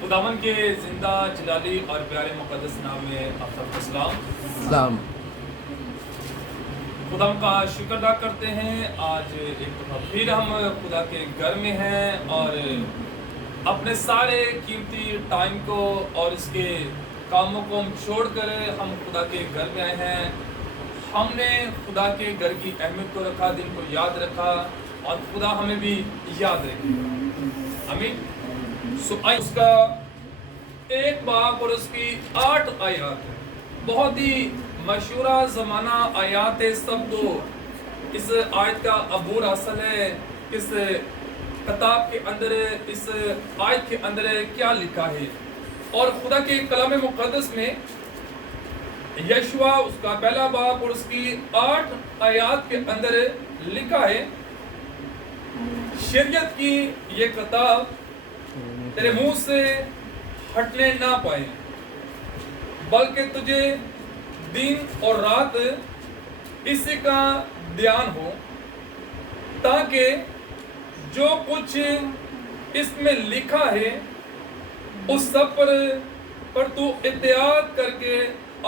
خداون کے زندہ جلالی اور پیارے مقدس نام میں آپ سب کو سلام۔ خدا کا شکر ادا کرتے ہیں، آج ایک دفعہ پھر ہم خدا کے گھر میں ہیں اور اپنے سارے قیمتی ٹائم کو اور اس کے کاموں کو ہم چھوڑ کر ہم خدا کے گھر میں آئے ہیں۔ ہم نے خدا کے گھر کی اہمیت کو رکھا، دن کو یاد رکھا اور خدا ہمیں بھی یاد رکھے گا۔ آمین۔ اس کا 1 باب اور اس کی 8 آیات ہے، بہت ہی مشہورہ زمانہ آیات ہے، سب کو اس آیت کا عبور حاصل ہے، اس کتاب کے اندر، اس آیت کے اندر کیا لکھا ہے۔ اور خدا کے کلام مقدس میں یشوع اس کا 1 باب اور اس کی 8 آیات کے اندر لکھا ہے، شریعت کی یہ کتاب تیرے منہ سے ہٹنے نہ پائے، بلکہ تجھے دن اور رات اسی کا دھیان ہو، تاکہ جو کچھ اس میں لکھا ہے اس سب پر تو اطاعت کر کے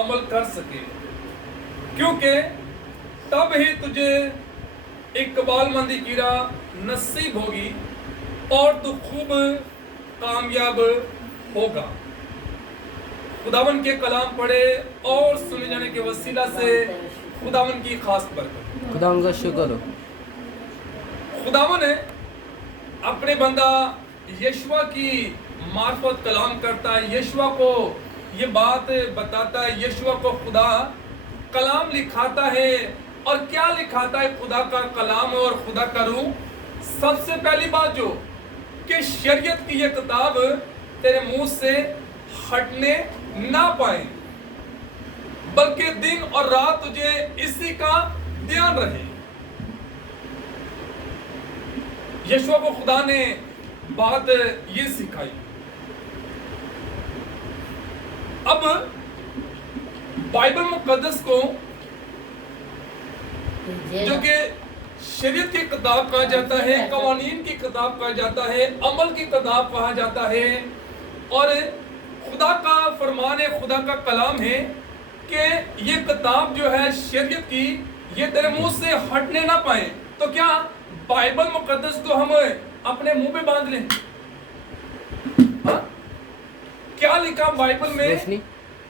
عمل کر سکے، کیونکہ تب ہی تجھے اقبال مندی کی راہ نصیب ہوگی اور تو خوب کامیاب ہوگا۔ خداون کے کلام پڑھے اور سنے جانے کے وسیلہ سے خداون کی خاص برکت۔ خداون کا شکر ہو۔ خداون اپنے بندہ یشوع کی معرفت کلام کرتا ہے، یشوع کو یہ بات بتاتا ہے، یشوع کو خدا کلام لکھاتا ہے۔ اور کیا لکھاتا ہے خدا کا کلام اور خدا کا روح؟ سب سے پہلی بات جو کہ شریعت کی یہ کتاب تیرے منہ سے ہٹنے نہ پائے، بلکہ دن اور رات تجھے اسی کا دھیان رہے۔ یشوع کو خدا نے بات یہ سکھائی۔ اب بائبل مقدس کو جو کہ شریعت کی کتاب کہا جاتا ہے، قوانین کی کتاب کہا جاتا ہے، عمل کی کتاب کہا جاتا ہے، اور خدا کا فرمان ہے، خدا کا کلام ہے کہ یہ کتاب جو ہے شریعت کی، یہ تیرے منہ سے ہٹنے نہ پائے۔ تو کیا بائبل مقدس کو ہم اپنے منہ پہ باندھ لیں؟ کیا لکھا بائبل میں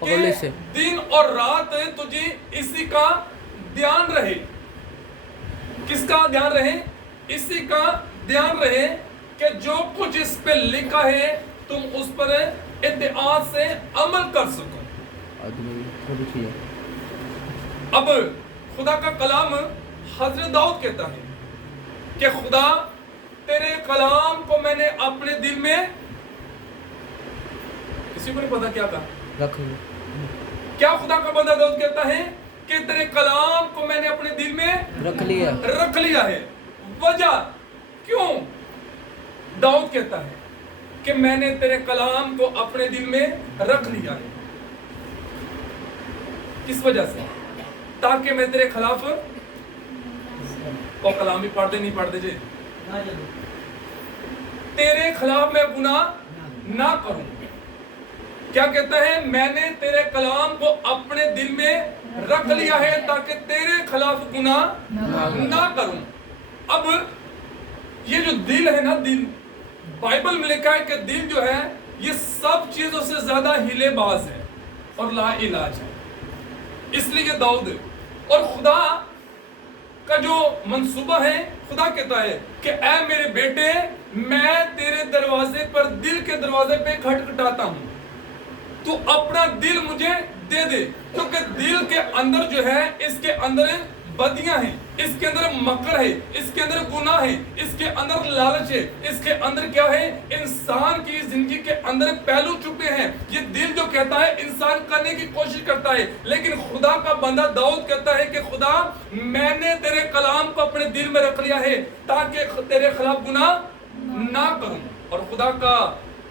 کہ دن اور رات تجھے اسی کا دھیان رہے۔ کس کا دھیان رہے؟ اسی کا دھیان رہے کہ جو کچھ اس پہ لکھا ہے تم اس پر اطاعت سے عمل کر سکو۔ اب خدا کا کلام حضرت داؤد کہتا ہے کہ خدا تیرے کلام کو میں نے اپنے دل میں، کسی کو نہیں پتا کیا کہا، کیا خدا کا بندہ داؤد کہتا ہے کہ تیرے کلام کو میں نے اپنے دل میں رکھ لیا ہے۔ وجہ کیوں داؤد کہتا ہے کہ میں نے تیرے کلام کو اپنے دل میں رکھ لیا ہے؟ کس وجہ سے؟ تاکہ میں تیرے خلاف کو کلام بھی پڑھ دے، نہیں پڑھ دے جے، تیرے خلاف میں گناہ نہ کروں۔ کیا کہتا ہے؟ میں نے تیرے کلام کو اپنے دل میں رکھ لیا ہے تاکہ تیرے خلاف گناہ نہ کروں۔ اب یہ جو دل ہے نا، دل بائبل میں لکھا ہے کہ دل جو ہے یہ سب چیزوں سے زیادہ ہیلے باز ہے اور لا علاج ہے۔ اس لیے داؤد اور خدا کا جو منصوبہ ہے، خدا کہتا ہے کہ اے میرے بیٹے، میں تیرے دروازے پر، دل کے دروازے پہ کھٹکھٹاتا ہوں، تو اپنا دل مجھے دے دے، کیونکہ دل کے اندر جو ہے اس کے اندر بدیاں ہیں، اس کے اندر مکر ہے، اس کے اندر گناہ ہے، اس کے اندر لالچ ہے، اس کے اندر کیا ہے؟ انسان کی زندگی کے اندر پہلو چھپے ہیں۔ یہ دل جو کہتا ہے انسان کرنے کی کوشش کرتا ہے، لیکن خدا کا بندہ داؤد کہتا ہے کہ خدا میں نے تیرے کلام کو اپنے دل میں رکھ لیا ہے تاکہ تیرے خلاف گناہ نہ کروں۔ اور خدا کا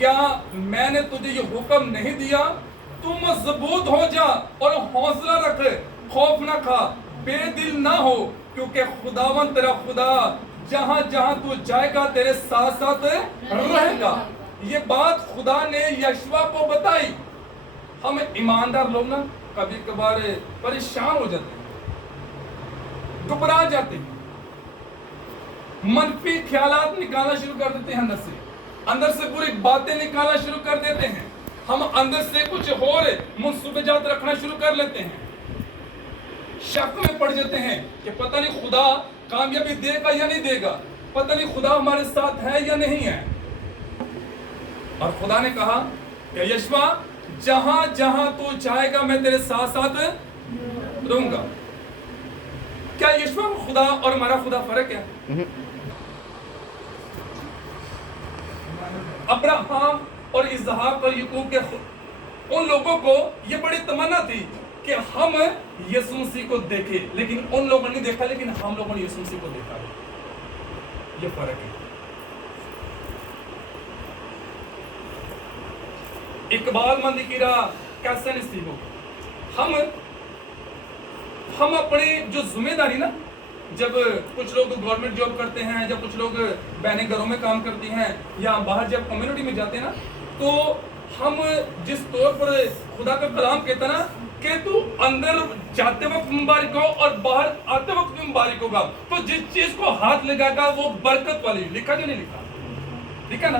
کیا میں نے تجھے یہ حکم نہیں دیا؟ تو مضبوط ہو جا اور حوصلہ رکھ، خوف نہ کھا، بے دل نہ ہو، کیونکہ خداوند تیرا خدا جہاں جہاں تو جائے گا تیرے ساتھ ساتھ رہے گا۔ یہ بات خدا نے یشوع کو بتائی۔ ہم ایماندار لوگ نا کبھی کبھار پریشان ہو جاتے ہیں، گھبرا جاتے ہیں، منفی خیالات نکالنا شروع کر دیتے ہیں، اندر سے بری باتیں نکالنا شروع کر دیتے ہیں، ہم اندر سے کچھ اور منصوبے جات رکھنا شروع کر لیتے ہیں، شک میں پڑ جاتے ہیں کہ پتہ نہیں خدا کامیابی دے گا یا نہیں دے گا، پتہ نہیں خدا ہمارے ساتھ ہے یا نہیں ہے۔ اور خدا نے کہا کہ یشوع جہاں جہاں تو جائے گا میں تیرے ساتھ ساتھ رہوں گا۔ کیا یشوع خدا اور ہمارا خدا فرق ہے؟ ابراہیم اور اسحاق اور یعقوب کے ان لوگوں کو یہ بڑی تمنا تھی کہ ہم یسوع مسیح کو دیکھیں، لیکن ان لوگوں نے دیکھا، لیکن ہم لوگوں نے یسوع مسیح کو دیکھا۔ یہ فرق ہے۔ اقبال مند کی راہ کیسے نصیب ہو؟ ہم اپنی جو ذمہ داری نا، جب کچھ لوگ گورنمنٹ جاب کرتے ہیں، جب کچھ لوگ بہنیں گھروں میں کام کرتی ہیں، یا باہر جب کمیونٹی میں جاتے ہیں نا، تو ہم جس طور پر خدا کا کلام کہتا نا کہ تو اندر جاتے وقت مبارک ہو اور باہر آتے وقت بھی مبارک ہوگا، تو جس چیز کو ہاتھ لگائے گا وہ برکت والی، لکھا جو نہیں لکھا، ٹھیک ہے نا؟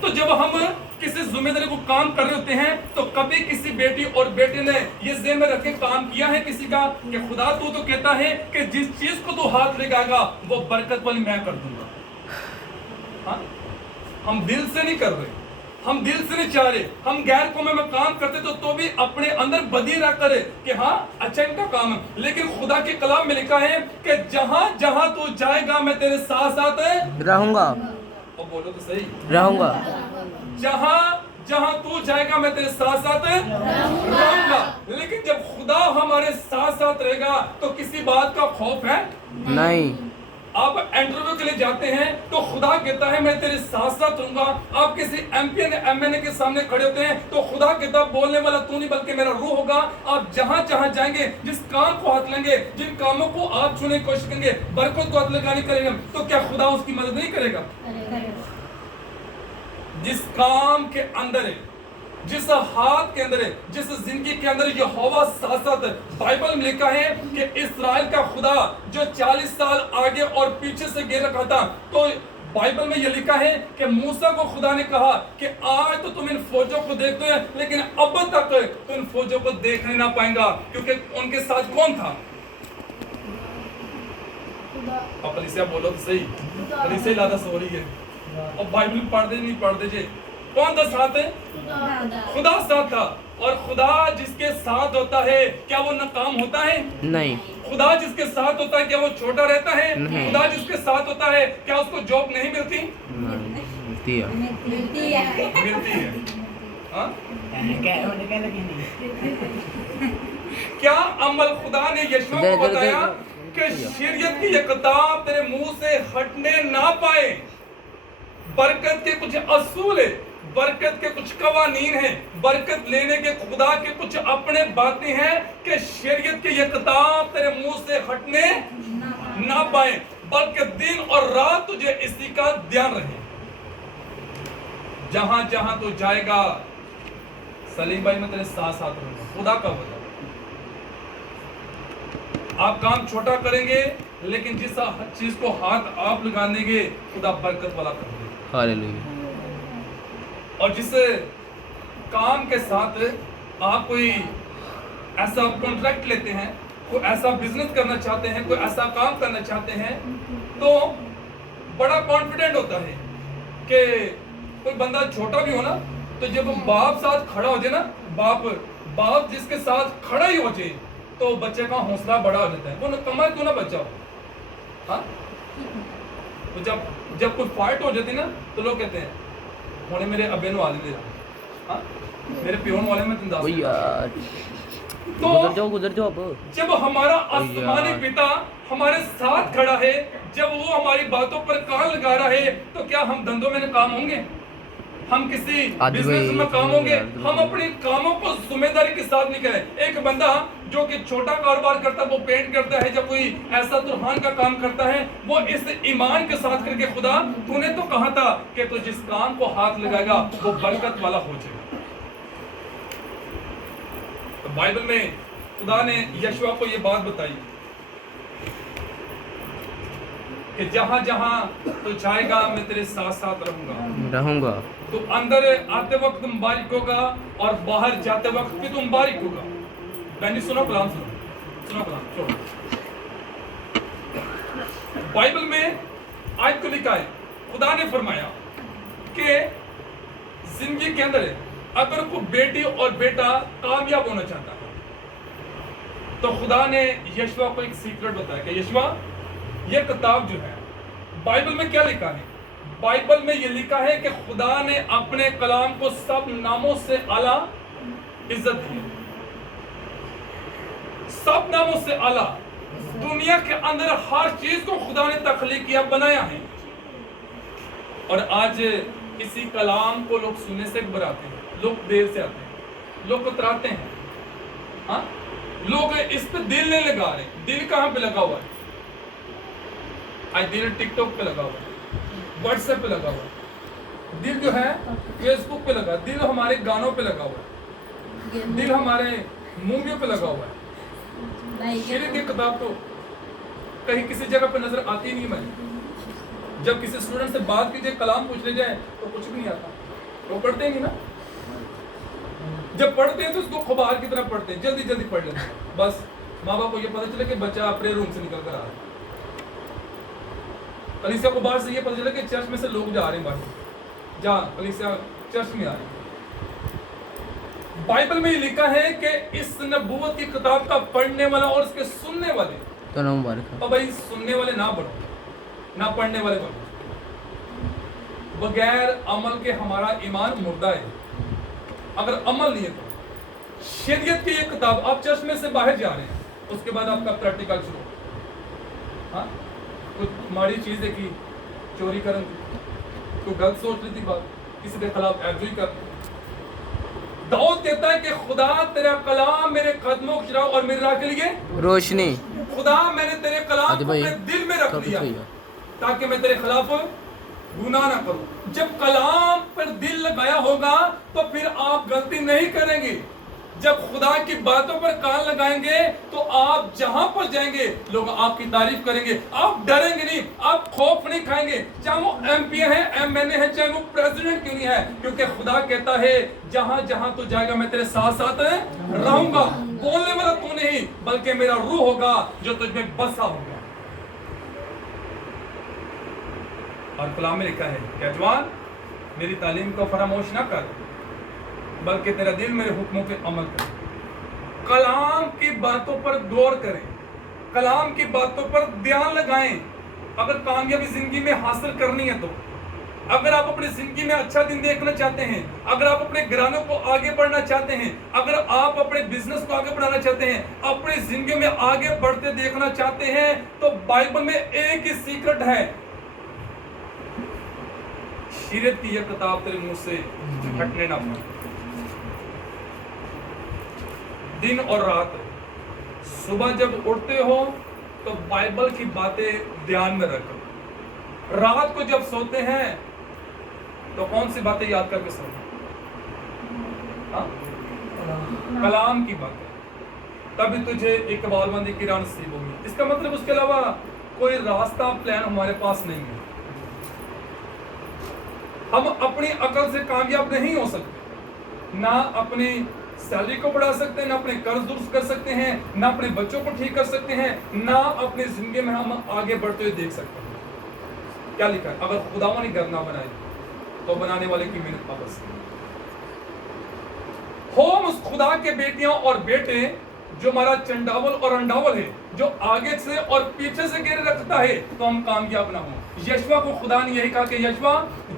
تو جب ہم کسی ذمہ داری کو کام کر رہے ہوتے ہیں تو کبھی کسی بیٹی اور بیٹے نے یہ ذہن میں رکھ کے کام کیا ہے کسی کا کہ خدا تو کہتا ہے کہ جس چیز کو تو ہاتھ لگائے گا وہ برکت والی میں کر دوں گا۔ ہاں؟ ہم دل سے نہیں کر رہے، ہم دل سے نہیں چاہ رہے، ہم غیر قوموں میں کام کرتے تو بھی اپنے اندر بدی نہ کرے کہ ہاں اچھا ان کا کام ہے، لیکن خدا کے کلام میں لکھا ہے کہ جہاں جہاں تو جائے گا میں تیرے ساتھ ساتھ رہوں گا، اور بولو تو صحیح، رہوں گا، جہاں جہاں تو جائے گا میں تیرے ساتھ ساتھ رہوں گا۔ لیکن جب خدا ہمارے ساتھ ساتھ رہے گا تو کسی بات کا خوف ہے نہیں۔ آپ انٹرویو کے لیے جاتے ہیں تو خدا کہتا ہے میں تیرے ساتھ ساتھ رہوں گا۔ آپ کسی ایم پی ایم این اے کے سامنے کھڑے ہوتے ہیں تو خدا کہتا ہے بولنے والا تو نہیں بلکہ میرا روح ہوگا۔ آپ جہاں جہاں جائیں گے، جس کام کو ہاتھ لیں گے، جن کاموں کو آپ چھونے کی کوشش کریں گے، برکت کو ہاتھ لگانے کریں گے، تو کیا خدا اس کی مدد نہیں کرے گا؟ جس کام کے اندر ہے، جس ہاتھ کے اندر ہے، جس زندگی کے اندر یہوہ ساتھ ساتھ، بائبل میں لکھا ہے کہ اسرائیل کا خدا جو 40 سال آگے اور پیچھے سے گھیر رکھا تھا، تو بائبل میں یہ لکھا ہے کہ موسیٰ کو خدا نے کہا کہ آج تو تم ان فوجوں کو دیکھتے ہیں لیکن اب تک تم ان فوجوں کو دیکھ نہیں نہ پائیں گا، کیونکہ ان کے ساتھ کون تھا؟ اب پلیسیا بولو تو صحیح، پلیسیا لادہ سو رہی ہے، اور بائبل پڑھ دے نہیں پڑھ دے جے، کون تھا ساتھ ہے؟ خدا ساتھ تھا۔ اور خدا جس کے ساتھ ہوتا ہے کیا وہ ناکام ہوتا ہے؟ نہیں۔ خدا جس کے ساتھ ہوتا ہے کیا وہ چھوٹا رہتا ہے؟ نہیں۔ خدا جس کے ساتھ ہوتا ہے کیا اس کو جاب نہیں ملتی؟ ملتی ہے، ملتی ہے۔ ہاں؟ کیا عمل خدا نے یشوع کو بتایا کہ شریعت کی یہ کتاب تیرے منہ سے ہٹنے نہ پائے؟ برکت کے کچھ اصول ہیں، برکت کے کچھ قوانین ہیں، برکت لینے کے خدا کے کچھ اپنے باتیں ہیں کہ شریعت کی یہ کتاب تیرے منہ سے ہٹنے نہ پائے، بلکہ دن اور رات تجھے اسی کا دھیان رہے۔ جہاں جہاں تو جائے گا، سلیم بھائی میں تیرے ساتھ ساتھ رہوں گا، خدا کا وعدہ۔ آپ کام چھوٹا کریں گے لیکن جس چیز کو ہاتھ آپ لگانے گے خدا برکت والا کر دے گا۔ ہاللیلویا۔ اور جس کام کے ساتھ آپ کوئی ایسا کانٹریکٹ لیتے ہیں، کوئی ایسا بزنس کرنا چاہتے ہیں، کوئی ایسا کام کرنا چاہتے ہیں، تو بڑا کانفیڈنٹ ہوتا ہے کہ کوئی بندہ چھوٹا بھی ہو نا، تو جب باپ ساتھ کھڑا ہو جائے نا، باپ جس کے ساتھ کھڑا ہی ہو جائے تو بچے کا حوصلہ بڑا ہو جاتا ہے، وہ کمال کیوں نہ بچہ ہو۔ ہاں، تو جب کوئی فائٹ ہو جاتی نا تو لوگ کہتے ہیں ہونے میرے ابے نو آلے دے رہا، ہاں میرے پیون والے میں تنداز تو گزر جاؤ اب۔ جب ہمارا آسمانی پتا ہمارے ساتھ کھڑا ہے، جب وہ ہماری باتوں پر کان لگا رہا ہے، تو کیا ہم دندوں میں ناکام ہوں گے؟ ہم کسی آدمی بزنس میں کام ہوں گے، آدمی ہم اپنی کاموں کو ذمہ داری کے ساتھ نہیں کریں۔ ایک بندہ جو کہ چھوٹا کاروبار کرتا ہے، وہ پینٹ کرتا ہے، جب کوئی ایسا ترہان کا کام کرتا ہے، وہ اس ایمان کے ساتھ کر کے خدا تو نے تو کہا تھا کہ تو جس کام کو ہاتھ لگائے گا وہ برکت والا ہو جائے گا۔ تو بائبل میں خدا نے یشوع کو یہ بات بتائی کہ جہاں جہاں تو جائے گا میں تیرے ساتھ ساتھ رہوں گا۔ تو اندر آتے وقت تم مبارک ہوگا اور باہر جاتے وقت بھی تم مبارک ہوگا۔ بہنی سنو کلام، سنو کلام چھوڑو۔ بائبل میں آیت کو لکھا ہے، خدا نے فرمایا کہ زندگی کے اندر اگر کوئی بیٹی اور بیٹا کامیاب ہونا چاہتا ہے تو خدا نے یشوع کو ایک سیکرٹ بتایا کہ یشوع یہ کتاب جو ہے بائبل میں کیا لکھا ہے؟ بائبل میں یہ لکھا ہے کہ خدا نے اپنے کلام کو سب ناموں سے اعلیٰ عزت دی، سب ناموں سے اعلیٰ۔ دنیا کے اندر ہر چیز کو خدا نے تخلیق کیا، بنایا ہے، اور آج اسی کلام کو لوگ سننے سے گھبراتے ہیں، لوگ دیر سے آتے ہیں، لوگ اتراتے ہیں، ہاں لوگ اس پہ دل نہیں لگا رہے۔ دل کہاں پہ لگا ہوا ہے؟ آج دل ٹک ٹاک پہ لگا ہوا ہے، واٹس ایپ پہ لگا ہوا ہے، دل جو ہے فیس بک پہ لگا، دل ہمارے گانوں پہ لگا ہوا ہے، دل ہمارے موویوں پہ لگا ہوا ہے۔ شریعت کی کتاب تو کہیں کسی جگہ پہ نظر آتی نہیں مجھے۔ جب کسی اسٹوڈنٹ سے بات کیجئے، کلام پوچھ لے جائے تو کچھ بھی نہیں آتا، وہ پڑھتے نہیں نا، جب پڑھتے ہیں تو اس کو خبار کی طرح پڑھتے ہیں، جلدی جلدی پڑھ لیتے ہیں، بس ماں باپ کو یہ پتہ چلے کہ بچہ اپنے روم سے نکل کر آ رہا ہے، کلیسیا کو باہر سے یہ پتہ چلا کہ چرچ میں سے لوگ جا رہے ہیں باہر، جا کلیسیا چرچ میں آ رہے ہیں۔ بائبل میں یہ لکھا ہے کہ اس نبوت کی کتاب کا پڑھنے والا اور اس کے سننے والے، تو بھائی سننے والے نہ پڑھو، نہ پڑھنے والے پڑھو۔ بغیر عمل کے ہمارا ایمان مردہ ہے، اگر عمل نہیں ہے تو۔ شریعت کی یہ کتاب، آپ چرچ میں سے باہر جا رہے ہیں، اس کے بعد آپ کا پریکٹیکل شروع، ہاں کوئی ماڑی چیز دیکھی، چوری کرن دی، کوئی غلط سوچ لی تھی بات، کسی کے خلاف ایبزوئی کر دی۔ داؤد کہتا ہے کہ خدا تیرا کلام میرے قدموں کو چراغ اور میرے راہ کے لیے روشنی۔ خدا میں نے تیرے کلام کو اپنے دل میں رکھ لیا تاکہ میں تیرے خلاف گناہ نہ کروں۔ جب کلام پر دل لگایا ہوگا تو پھر آپ غلطی نہیں کریں گے۔ جب خدا کی باتوں پر کان لگائیں گے تو آپ جہاں پر جائیں گے لوگ آپ کی تعریف کریں گے، آپ ڈریں گے نہیں، آپ خوف نہیں کھائیں گے، چاہے وہ ایم پی ہیں، ایم این اے ہیں، چاہے وہ پریزیڈنٹ کیوں نہیں ہے، کیونکہ خدا کہتا ہے جہاں جہاں تو جائے گا میں تیرے ساتھ ساتھ رہوں گا۔ بولنے والا تو نہیں بلکہ میرا روح ہوگا جو تجھ میں بسا ہوگا۔ اور کلام میں لکھا ہے کہ جوان میری تعلیم کو فراموش نہ کر بلکہ تیرا دل میرے حکموں پہ عمل کرے۔ کلام کی باتوں پر غور کریں، کلام کی باتوں پر دھیان لگائیں۔ اگر کامیابی زندگی میں حاصل کرنی ہے تو، اگر آپ اپنی زندگی میں اچھا دن دیکھنا چاہتے ہیں، اگر آپ اپنے گھرانوں کو آگے بڑھنا چاہتے ہیں، اگر آپ اپنے بزنس کو آگے بڑھانا چاہتے ہیں، اپنی زندگی میں آگے بڑھتے دیکھنا چاہتے ہیں، تو بائبل میں ایک ہی سیکرٹ ہے، شریعت کی یہ کتاب تیرے منہ سے ہٹنے نہ پائے۔ دن اور رات صبح جب اٹھتے ہو تو بائبل کی باتیں دھیان میں رکھو، رات کو جب سوتے ہیں تو کون سی باتیں یاد کر کے سوتے ہیں؟ کلام کی باتیں، تبھی تجھے اقبال بندی کی راہ نصیب ہوگی۔ اس کا مطلب اس کے علاوہ کوئی راستہ پلان ہمارے پاس نہیں ہے۔ ہم اپنی عقل سے کامیاب نہیں ہو سکتے، نہ اپنی سیلری کو بڑھا سکتے ہیں، نہ اپنے قرض درست کر سکتے ہیں، نہ اپنے بچوں کو ٹھیک کر سکتے ہیں، نہ اپنی زندگی میں ہم آگے بڑھتے ہوئے دیکھ سکتے ہیں۔ کیا لکھا ہے؟ اگر خداوند نے گھر نہ بنائے تو بنانے والے کی محنت واپس ہم اس خدا کے بیٹیاں اور بیٹے جو ہمارا چنڈاول اور انڈاول ہے، جو آگے سے اور پیچھے سے گھیرے رکھتا ہے تو ہم کامیاب نہ ہوں۔ یشوع کو خدا نے یہی کہا کہ یشوع